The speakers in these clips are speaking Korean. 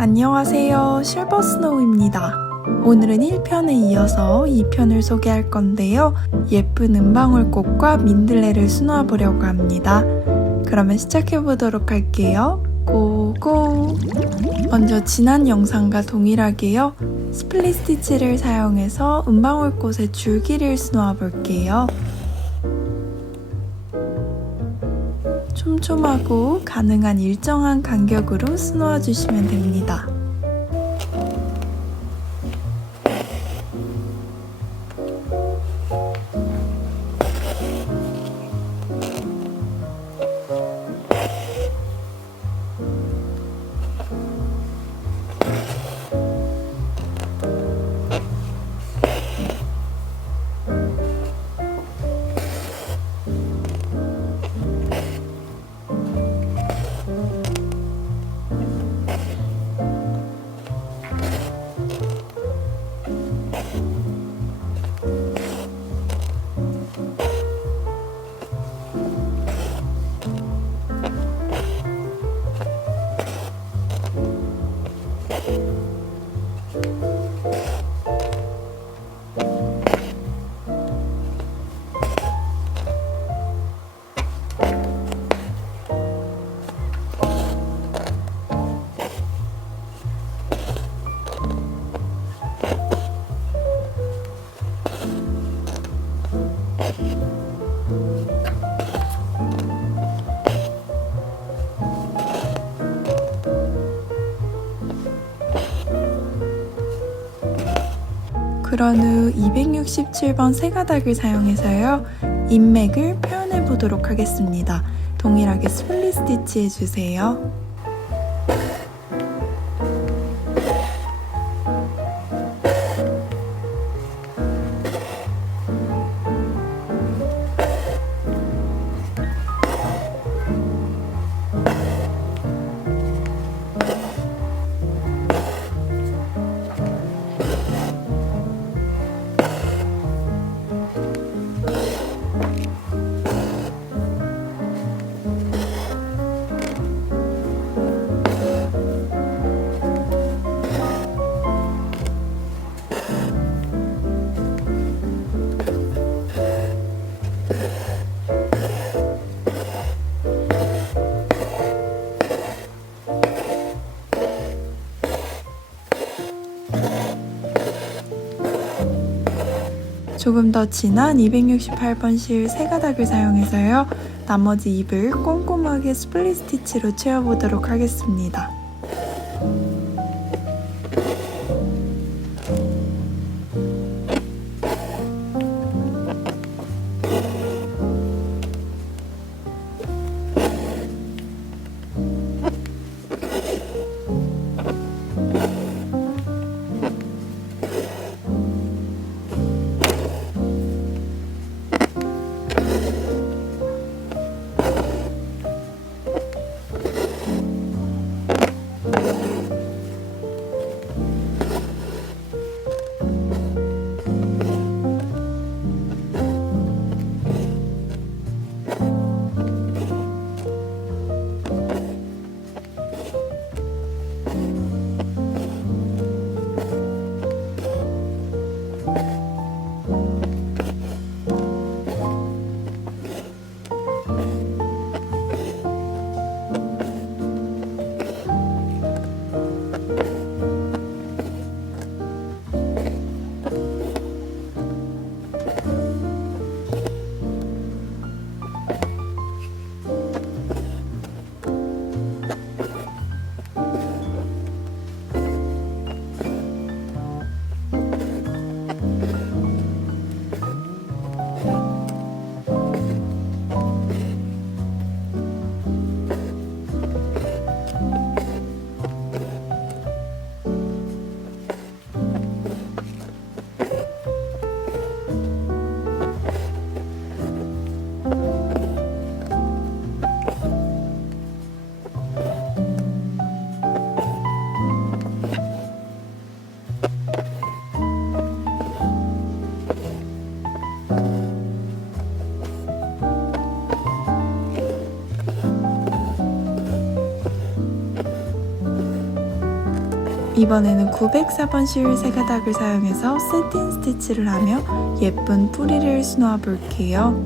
안녕하세요. 실버스노우입니다. 오늘은 1편에 이어서 2편을 소개할 건데요. 예쁜 은방울꽃과 민들레를 수놓아 보려고 합니다. 그러면 시작해 보도록 할게요. 고고! 먼저 지난 영상과 동일하게요. 스플릿 스티치를 사용해서 은방울꽃의 줄기를 수놓아 볼게요. 촘촘하고 가능한 일정한 간격으로 수놓아 주시면 됩니다. 그런 후 267번 새가닥을 사용해서요. 인맥을 표현해 보도록 하겠습니다. 동일하게 스플릿 스티치 해주세요. 조금 더 진한 268번 실 새가닥을 사용해서요. 나머지 입을 꼼꼼하게 스플릿 스티치로 채워보도록 하겠습니다. 이번에는 904번 실 세 가닥을 사용해서 세틴 스티치를 하며 예쁜 뿌리를 수놓아 볼게요.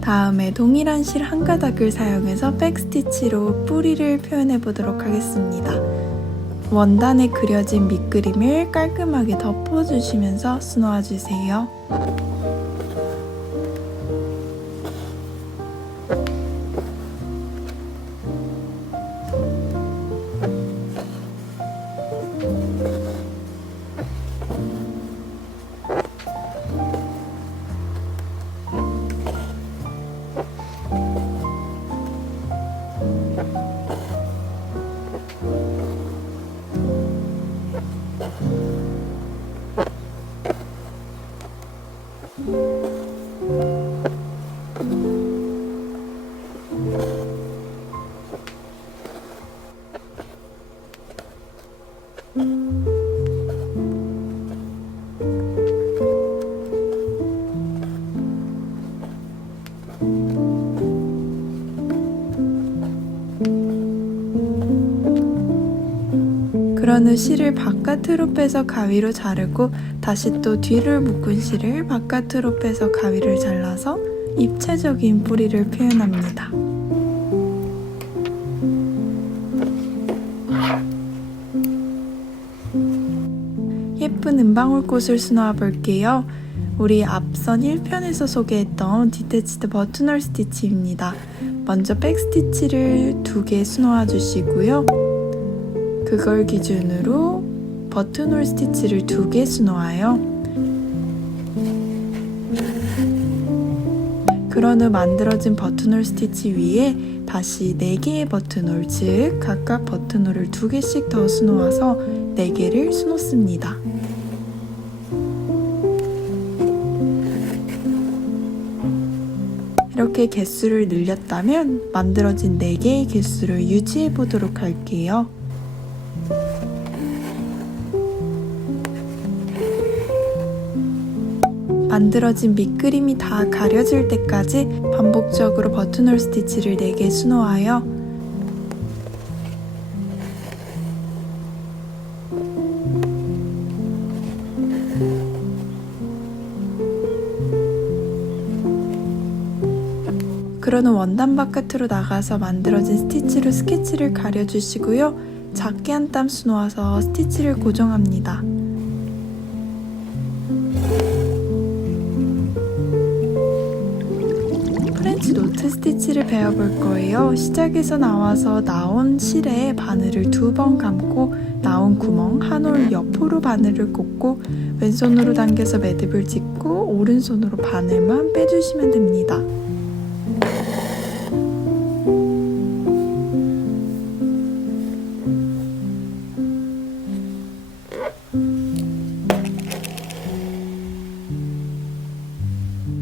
다음에 동일한 실 한 가닥을 사용해서 백스티치로 뿌리를 표현해 보도록 하겠습니다. 원단에 그려진 밑그림을 깔끔하게 덮어주시면서 수놓아 주세요. 그런 후 실을 바깥으로 빼서 가위로 자르고 다시 또 뒤를 묶은 실을 바깥으로 빼서 가위를 잘라서 입체적인 뿌리를 표현합니다. 예쁜 은방울꽃을 수놓아 볼게요. 우리 앞선 1편에서 소개했던 디태치드 버튼홀 스티치입니다. 먼저 백스티치를 2개 수놓아 주시고요. 그걸 기준으로 버튼홀 스티치를 2개 수놓아요. 그런 후 만들어진 버튼홀 스티치 위에 다시 4개의 버튼홀, 즉 각각 버튼홀을 2개씩 더 수놓아서 4개를 수놓습니다. 이렇게 개수를 늘렸다면 만들어진 4개의 개수를 유지해 보도록 할게요. 만들어진 밑그림이 다 가려질 때까지 반복적으로 버튼홀 스티치를 4개 수놓아요. 그러는 원단 바깥으로 나가서 만들어진 스티치로 스케치를 가려주시고요. 작게 한 땀 수놓아서 스티치를 고정합니다. 프렌치 노트 스티치를 배워볼 거예요. 시작에서 나와서 나온 실에 바늘을 2번 감고 나온 구멍 한 올 옆으로 바늘을 꽂고 왼손으로 당겨서 매듭을 짓고 오른손으로 바늘만 빼주시면 됩니다.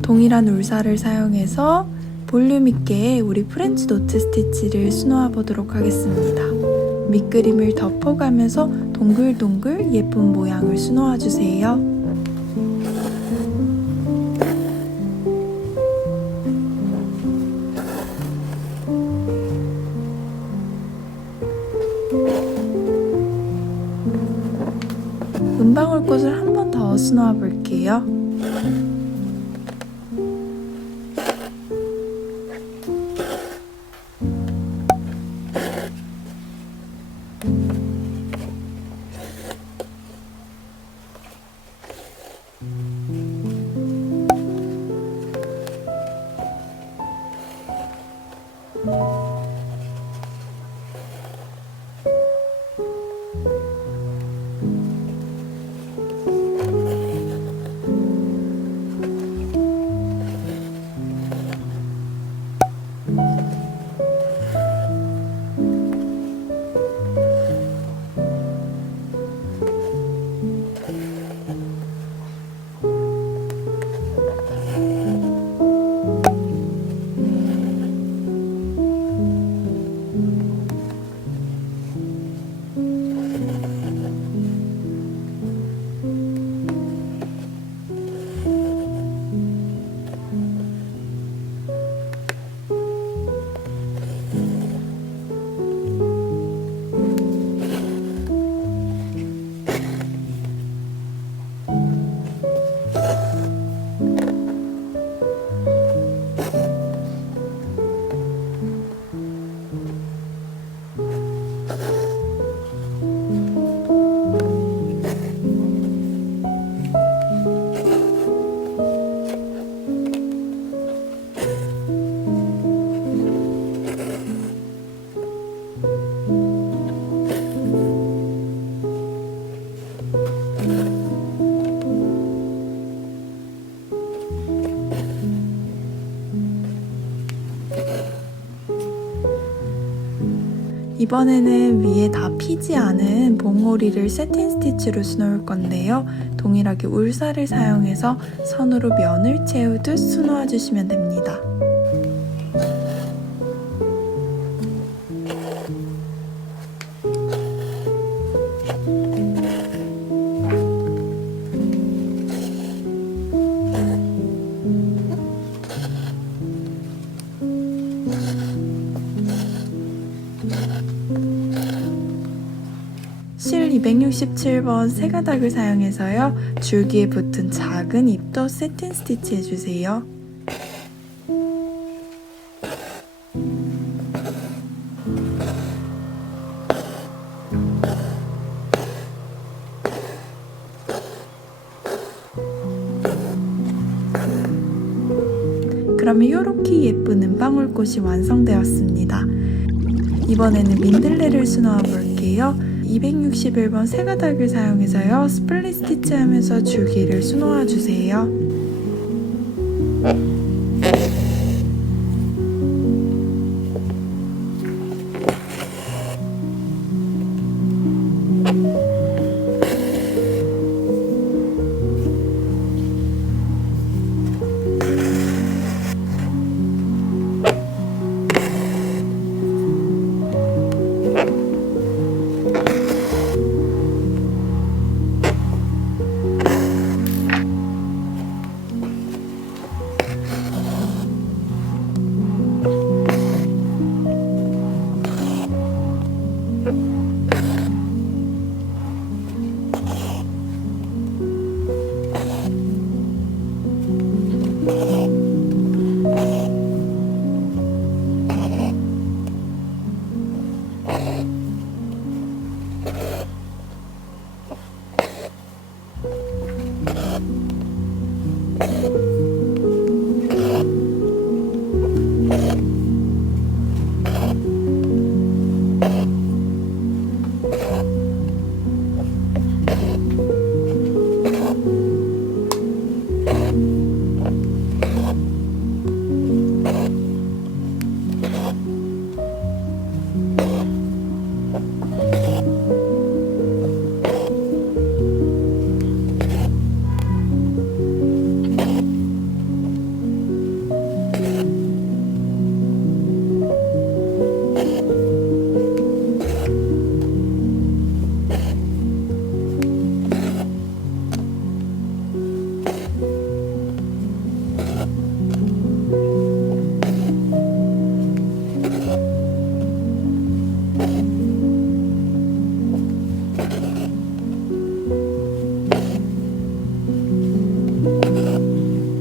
동일한 울사를 사용해서 볼륨 있게 우리 프렌치 노트 스티치를 수놓아 보도록 하겠습니다. 밑그림을 덮어가면서 동글동글 예쁜 모양을 수놓아 주세요. 은방울꽃을 한 번 더 수놓아 볼게요. 이번에는 위에 다 피지 않은 봉오리를 세틴 스티치로 수놓을 건데요. 동일하게 울살을 사용해서 선으로 면을 채우듯 수놓아 주시면 됩니다. 실 267번 새가닥을 사용해서요. 줄기에 붙은 작은 잎도 세틴 스티치 해주세요. 그러면 이렇게 예쁜 은방울꽃이 완성되었습니다. 이번에는 민들레를 수놓아 볼게요. 261번 새가닥을 사용해서요. 스플릿 스티치 하면서 줄기를 수놓아 주세요.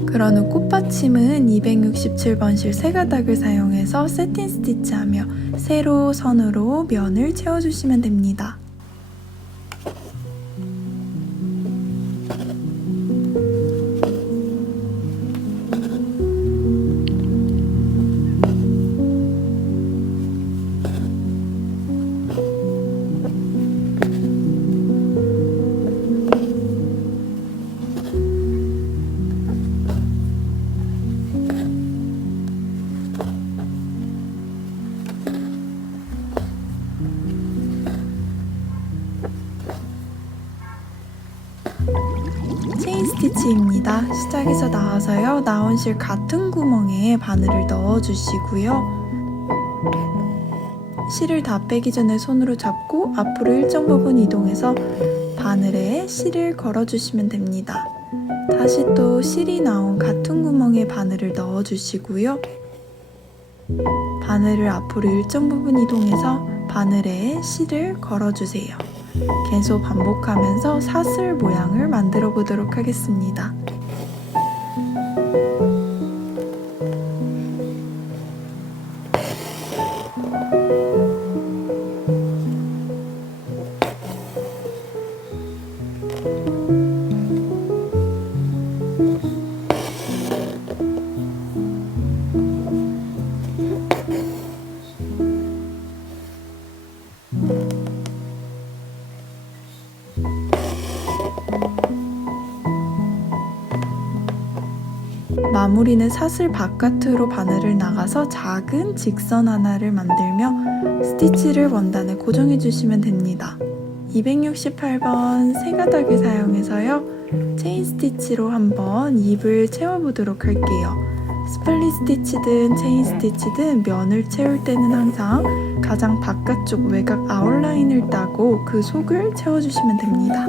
그런 후 꽃받침은 267번 실 새가닥을 사용해서 세틴 스티치하며 세로 선으로 면을 채워주시면 됩니다. 체인 스티치입니다. 시작에서 나와서요. 나온 실 같은 구멍에 바늘을 넣어주시고요. 실을 다 빼기 전에 손으로 잡고 앞으로 일정 부분 이동해서 바늘에 실을 걸어주시면 됩니다. 다시 또 실이 나온 같은 구멍에 바늘을 넣어주시고요. 바늘을 앞으로 일정 부분 이동해서 바늘에 실을 걸어주세요. 계속 반복하면서 사슬 모양을 만들어 보도록 하겠습니다. 마무리는 사슬 바깥으로 바늘을 나가서 작은 직선 하나를 만들며 스티치를 원단에 고정해 주시면 됩니다. 268번 세 가닥을 사용해서요, 체인 스티치로 한번 입을 채워보도록 할게요. 스플릿 스티치든 체인 스티치든 면을 채울 때는 항상 가장 바깥쪽 외곽 아웃라인을 따고 그 속을 채워주시면 됩니다.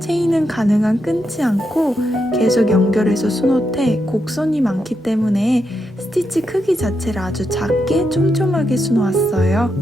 체인은 가능한 끊지 않고 계속 연결해서 수놓되 곡선이 많기 때문에 스티치 크기 자체를 아주 작게 촘촘하게 수놓았어요.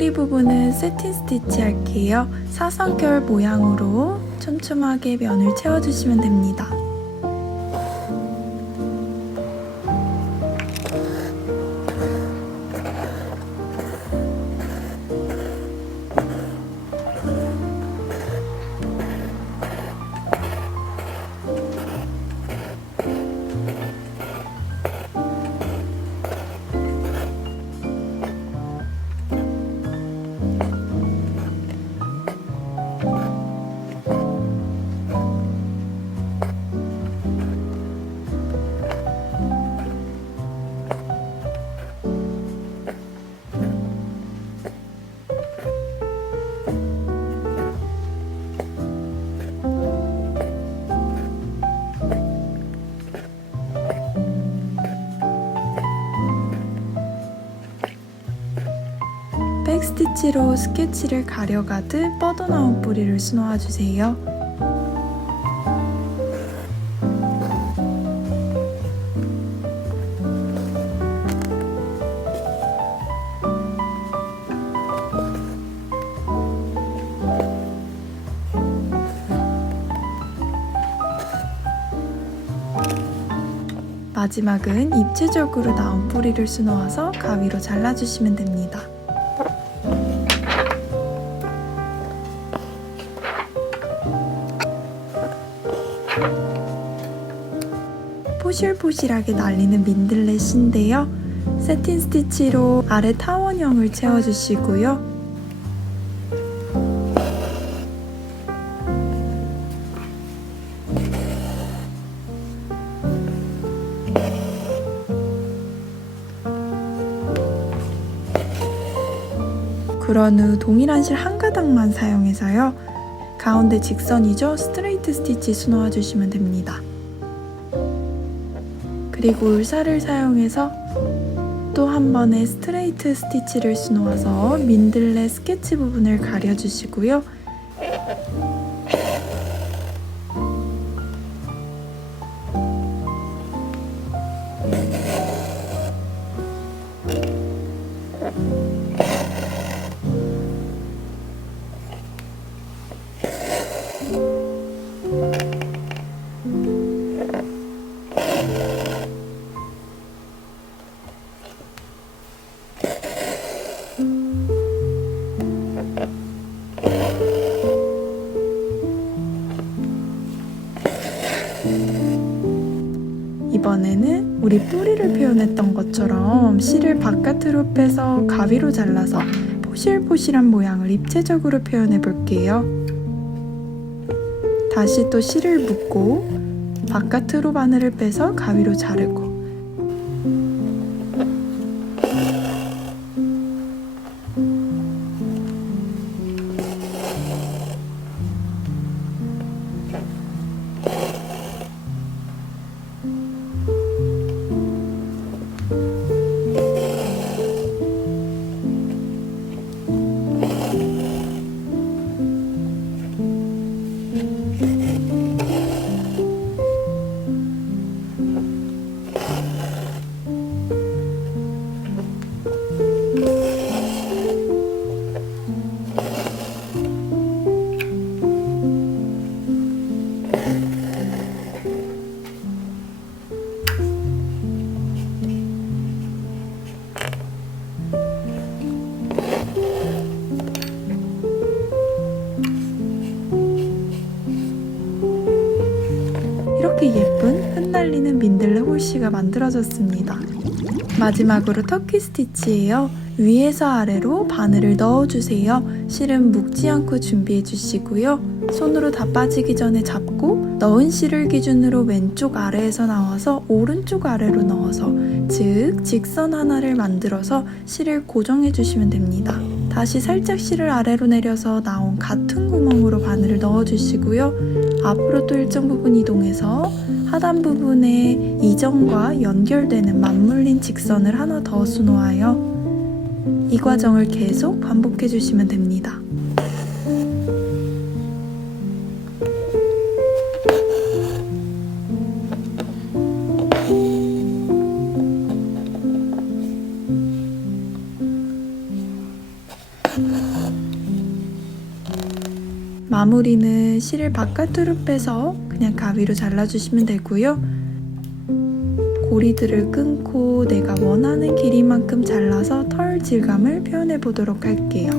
뿌리 부분은 세틴 스티치 할게요. 사선결 모양으로 촘촘하게 면을 채워주시면 됩니다. 백스티치로 스케치를 가려가듯 뻗어나온 뿌리를 수놓아주세요. 마지막은 입체적으로 나온 뿌리를 수놓아서 가위로 잘라주시면 됩니다. 포실포실하게 날리는 민들렛인데요. 세틴 스티치로 아래 타원형을 채워주시고요. 그런 후 동일한 실 한 가닥만 사용해서요. 가운데 직선이죠. 스트레이트 스티치 수놓아 주시면 됩니다. 그리고 울사를 사용해서 또 한 번의 스트레이트 스티치를 수놓아서 민들렛 스케치 부분을 가려주시고요. 이번에는 우리 뿌리를 표현했던 것처럼 실을 바깥으로 빼서 가위로 잘라서 포실포실한 모양을 입체적으로 표현해 볼게요. 다시 또 실을 묶고 바깥으로 바늘을 빼서 가위로 자르고 이렇게 예쁜 흩날리는 민들레 홀씨가 만들어졌습니다. 마지막으로 터키 스티치예요. 위에서 아래로 바늘을 넣어주세요. 실은 묶지 않고 준비해 주시고요. 손으로 다 빠지기 전에 잡고 넣은 실을 기준으로 왼쪽 아래에서 나와서 오른쪽 아래로 넣어서 즉 직선 하나를 만들어서 실을 고정해 주시면 됩니다. 다시 살짝 실을 아래로 내려서 나온 같은 구멍으로 바늘을 넣어 주시고요. 앞으로 또 일정 부분 이동해서 하단 부분에 이전과 연결되는 맞물린 직선을 하나 더 수놓아요. 이 과정을 계속 반복해 주시면 됩니다. 마무리는 실을 바깥으로 빼서 그냥 가위로 잘라주시면 되고요. 고리들을 끊고 내가 원하는 길이만큼 잘라서 털 질감을 표현해 보도록 할게요.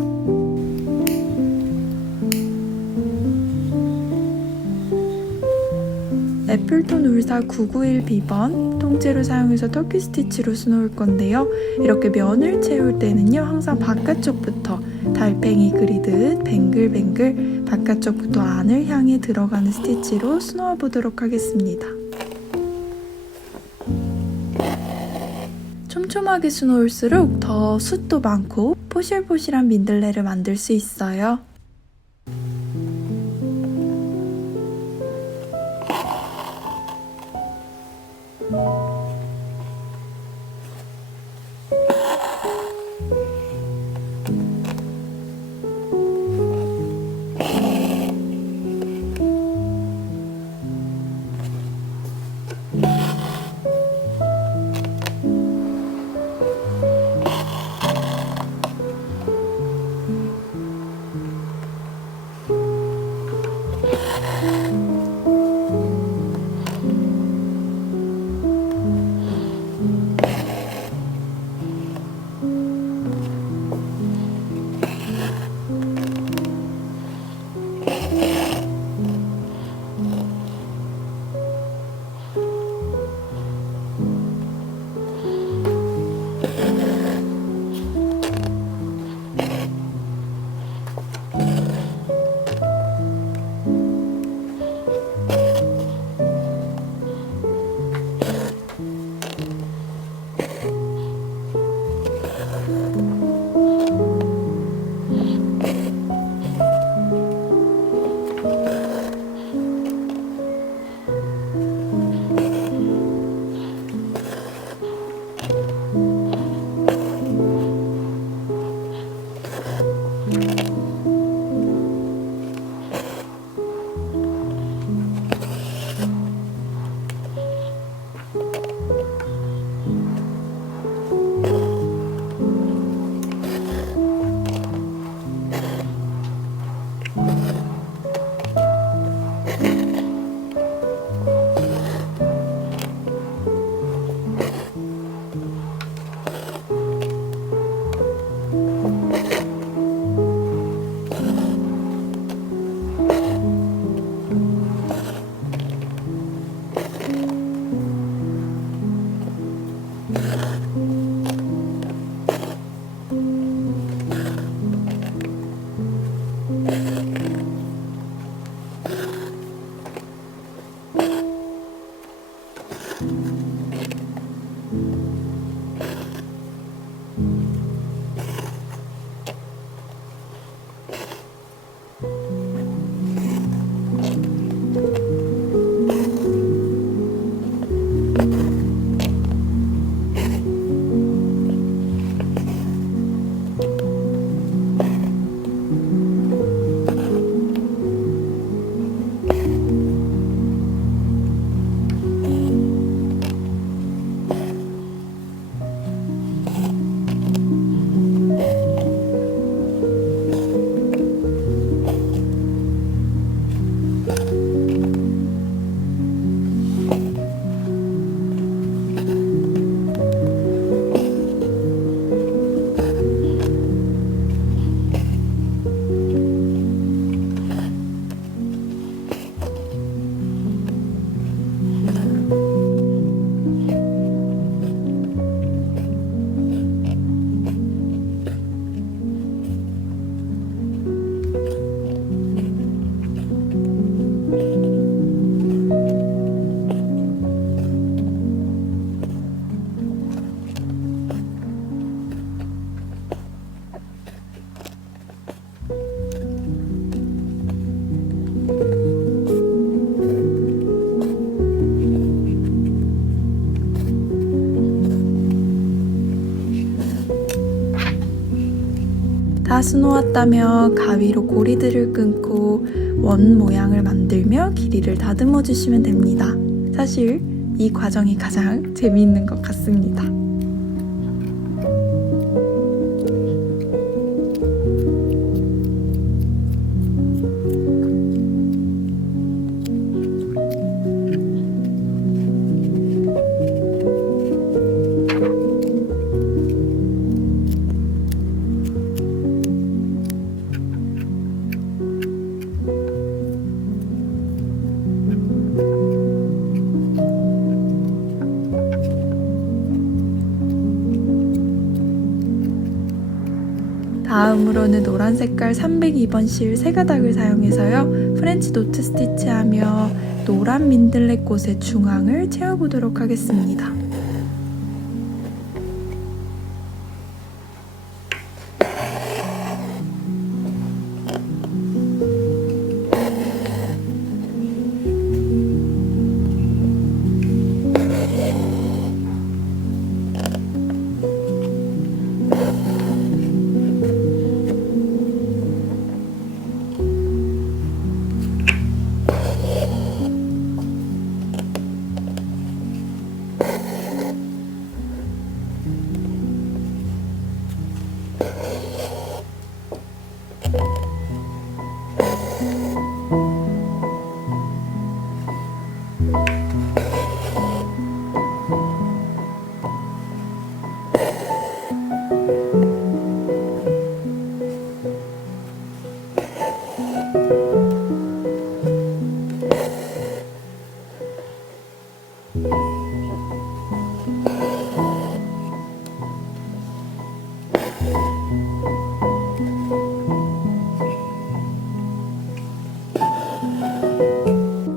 애플톤 울사 991B번 통째로 사용해서 터키 스티치로 수놓을 건데요. 이렇게 면을 채울 때는요, 항상 바깥쪽부터 달팽이 그리듯 뱅글뱅글 바깥쪽부터 안을 향해 들어가는 스티치로 수놓아 보도록 하겠습니다. 촘촘하게 수놓을수록 더 숱도 많고 포실포실한 민들레를 만들 수 있어요. 다 수놓았다면 가위로 고리들을 끊고 원 모양을 만들며 길이를 다듬어 주시면 됩니다. 사실 이 과정이 가장 재미있는 것 같습니다. 다음으로는 노란 색깔 302번 실 3가닥을 사용해서요, 프렌치 노트 스티치하며 노란 민들레꽃의 중앙을 채워보도록 하겠습니다.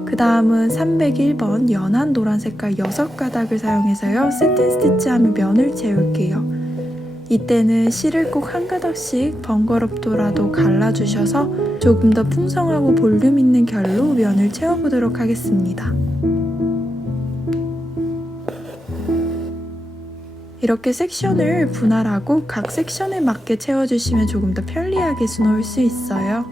그 다음은 301번 연한 노란 색깔 6가닥을 사용해서요, 세틴 스티치하며 면을 채울게요. 이때는 실을 꼭 한 가닥씩 번거롭더라도 갈라주셔서 조금 더 풍성하고 볼륨 있는 결로 면을 채워보도록 하겠습니다. 이렇게 섹션을 분할하고 각 섹션에 맞게 채워주시면 조금 더 편리하게 수놓을 수 있어요.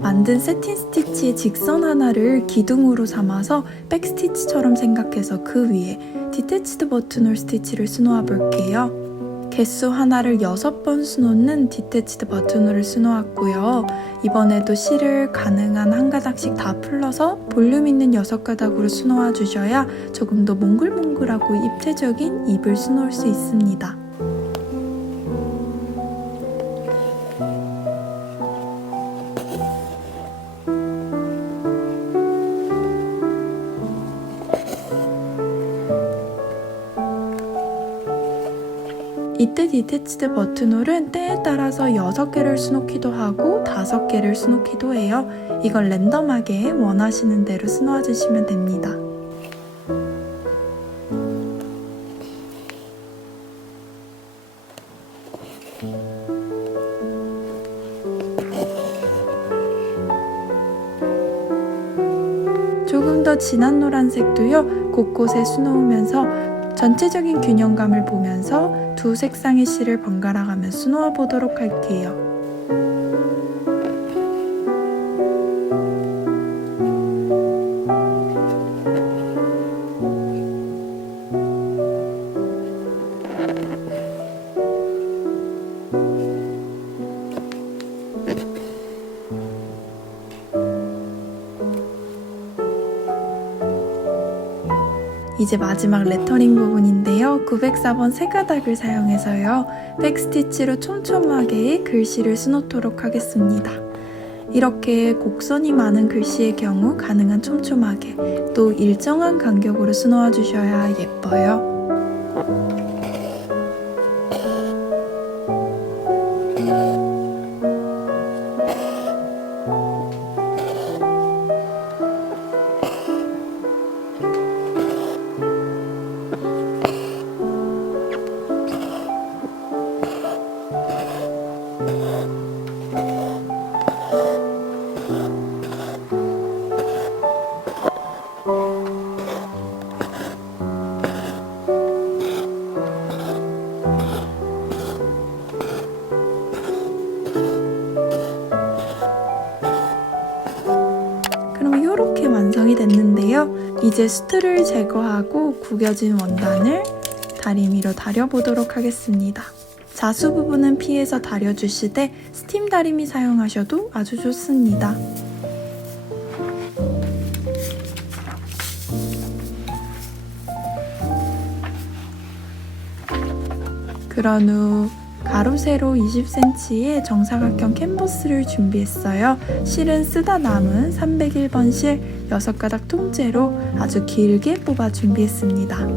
만든 세틴 스티치의 직선 하나를 기둥으로 삼아서 백스티치처럼 생각해서 그 위에 디태치드 버튼홀 스티치를 수놓아 볼게요. 개수 하나를 6번 수놓는 디태치드 버튼홀을 수놓았고요. 이번에도 실을 가능한 한 가닥씩 다 풀러서 볼륨 있는 6가닥으로 수놓아 주셔야 조금 더 몽글몽글하고 입체적인 잎을 수놓을 수 있습니다. 이때 디태치드 버튼홀은 때에 따라서 6개를 수놓기도 하고 5개를 수놓기도 해요. 이걸 랜덤하게 원하시는 대로 수놓아 주시면 됩니다. 조금 더 진한 노란색도요, 곳곳에 수놓으면서 전체적인 균형감을 보면서 두 색상의 실을 번갈아 가며 수놓아 보도록 할게요. 이제 마지막 레터링 부분인데요. 904번 세 가닥을 사용해서요, 백스티치로 촘촘하게 글씨를 수놓도록 하겠습니다. 이렇게 곡선이 많은 글씨의 경우 가능한 촘촘하게, 또 일정한 간격으로 수놓아 주셔야 예뻐요. 그럼 이렇게 완성이 됐는데요. 이제 수트를 제거하고 구겨진 원단을 다리미로 다려보도록 하겠습니다. 자수 부분은 피해서 다려주시되 스팀 다리미 사용하셔도 아주 좋습니다. 그런 후 가로 세로 20cm의 정사각형 캔버스를 준비했어요. 실은 쓰다 남은 301번 실 6가닥 통째로 아주 길게 뽑아 준비했습니다.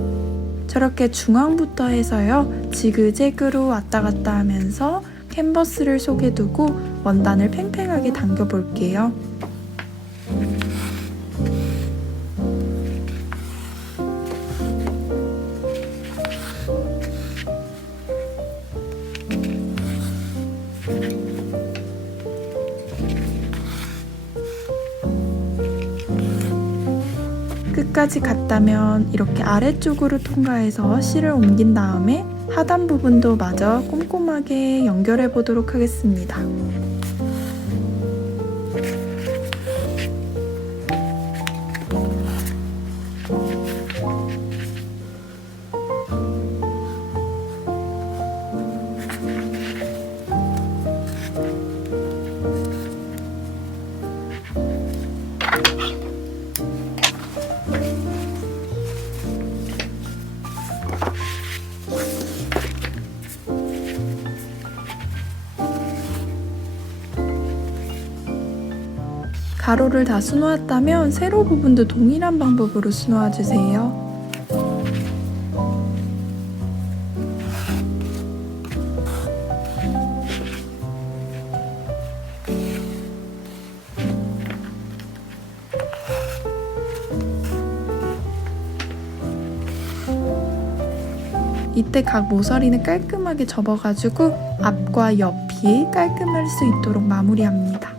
저렇게 중앙부터 해서요, 지그재그로 왔다 갔다 하면서 캔버스를 속에 두고 원단을 팽팽하게 당겨 볼게요. 끝까지 갔다면 이렇게 아래쪽으로 통과해서 실을 옮긴 다음에 하단 부분도 마저 꼼꼼하게 연결해 보도록 하겠습니다. 가로를 다 수놓았다면 세로 부분도 동일한 방법으로 수놓아 주세요. 이때 각 모서리는 깔끔하게 접어가지고 앞과 옆이 깔끔할 수 있도록 마무리합니다.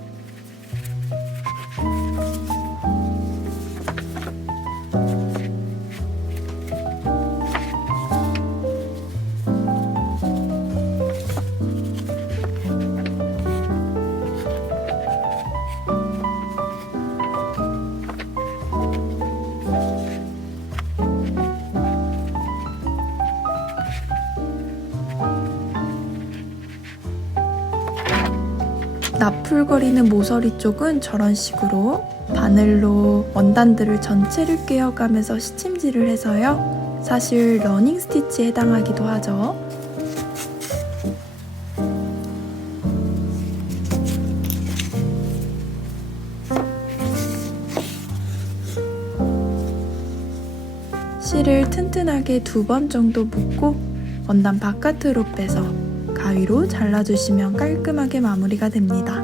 나풀거리는 모서리 쪽은 저런 식으로 바늘로 원단들을 전체를 꿰어가면서 시침질을 해서요, 사실 러닝 스티치에 해당하기도 하죠. 실을 튼튼하게 2번 정도 묶고 원단 바깥으로 빼서 가위로 잘라주시면 깔끔하게 마무리가 됩니다.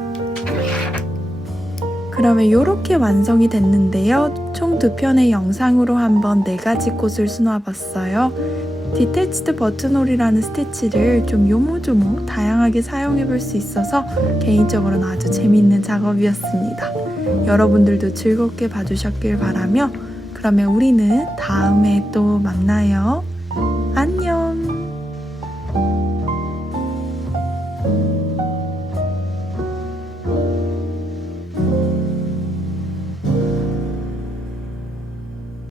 그러면 이렇게 완성이 됐는데요. 총 2편의 영상으로 한번 4가지 꽃을 수놓아봤어요. 디태치드 버튼홀이라는 스티치를 좀 요모조모 다양하게 사용해 볼 수 있어서 개인적으로는 아주 재미있는 작업이었습니다. 여러분들도 즐겁게 봐주셨길 바라며 그러면 우리는 다음에 또 만나요. 안녕.